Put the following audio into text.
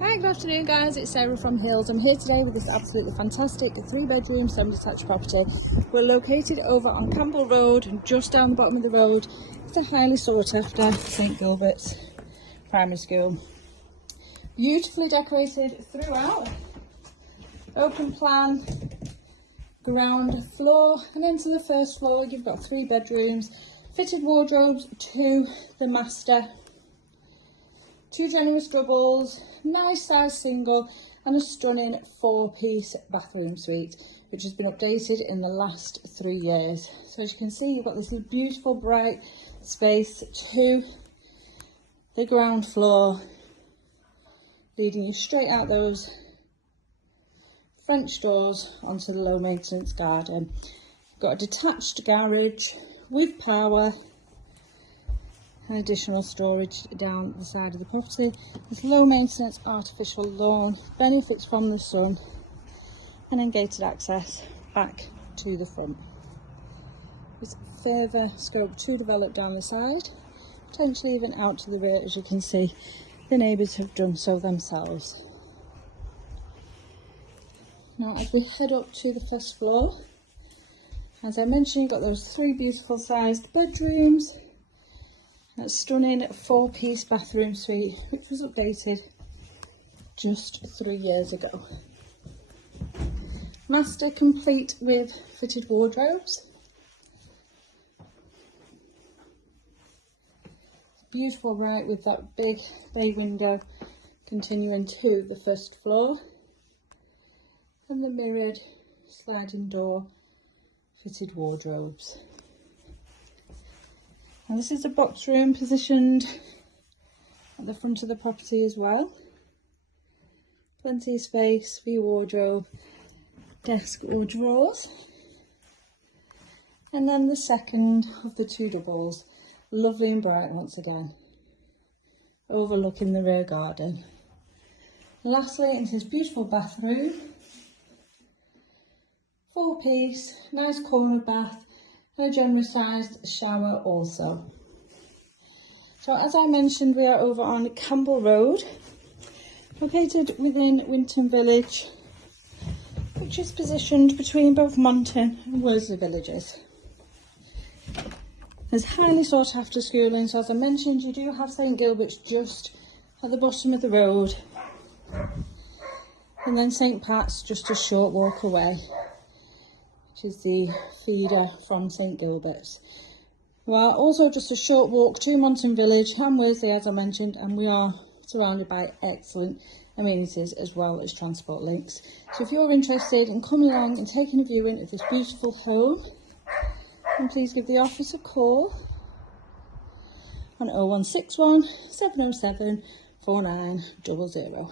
Hi, good afternoon guys, it's Sarah from Hills. I'm here today with this absolutely fantastic 3-bedroom semi-detached property. We're located over on Campbell Road, just down the bottom of the road. It's a highly sought after St Gilbert's Primary School. Beautifully decorated throughout. Open plan, ground floor, and into the first floor you've got 3 bedrooms, fitted wardrobes to the master, 2 generous doubles, nice size single, and a stunning 4-piece bathroom suite, which has been updated in the last 3 years. So as you can see, you've got this beautiful bright space to the ground floor, leading you straight out those French doors onto the low maintenance garden. You've got a detached garage with power and additional storage down the side of the property. This low maintenance artificial lawn benefits from the sun, and then gated access back to the front. There's further scope to develop down the side, potentially even out to the rear. As you can see, the neighbours have done so themselves. Now as we head up to the first floor, as I mentioned, you've got those 3 beautiful sized bedrooms, that stunning 4-piece bathroom suite, which was updated just 3 years ago. Master complete with fitted wardrobes. Beautiful bright with that big bay window continuing to the first floor, and the mirrored sliding door fitted wardrobes. And this is a box room positioned at the front of the property as well. Plenty of space for your wardrobe, desk or drawers. And then the second of the 2 doubles, lovely and bright once again, overlooking the rear garden. Lastly, into this beautiful bathroom, 4-piece, nice corner bath, and a generous sized shower also. So as I mentioned, we are over on Campbell Road, located within Monton Village, which is positioned between both Monton and Worsley Villages. There's highly sought after schooling, so as I mentioned, you do have St Gilbert's just at the bottom of the road, and then St Pat's just a short walk away, which is the feeder from St Gilbert's. We are also just a short walk to Monton Village and Worsley, as I mentioned, and we are surrounded by excellent amenities as well as transport links. So if you're interested in coming along and taking a viewing of this beautiful home, then please give the office a call on 0161 707 4900.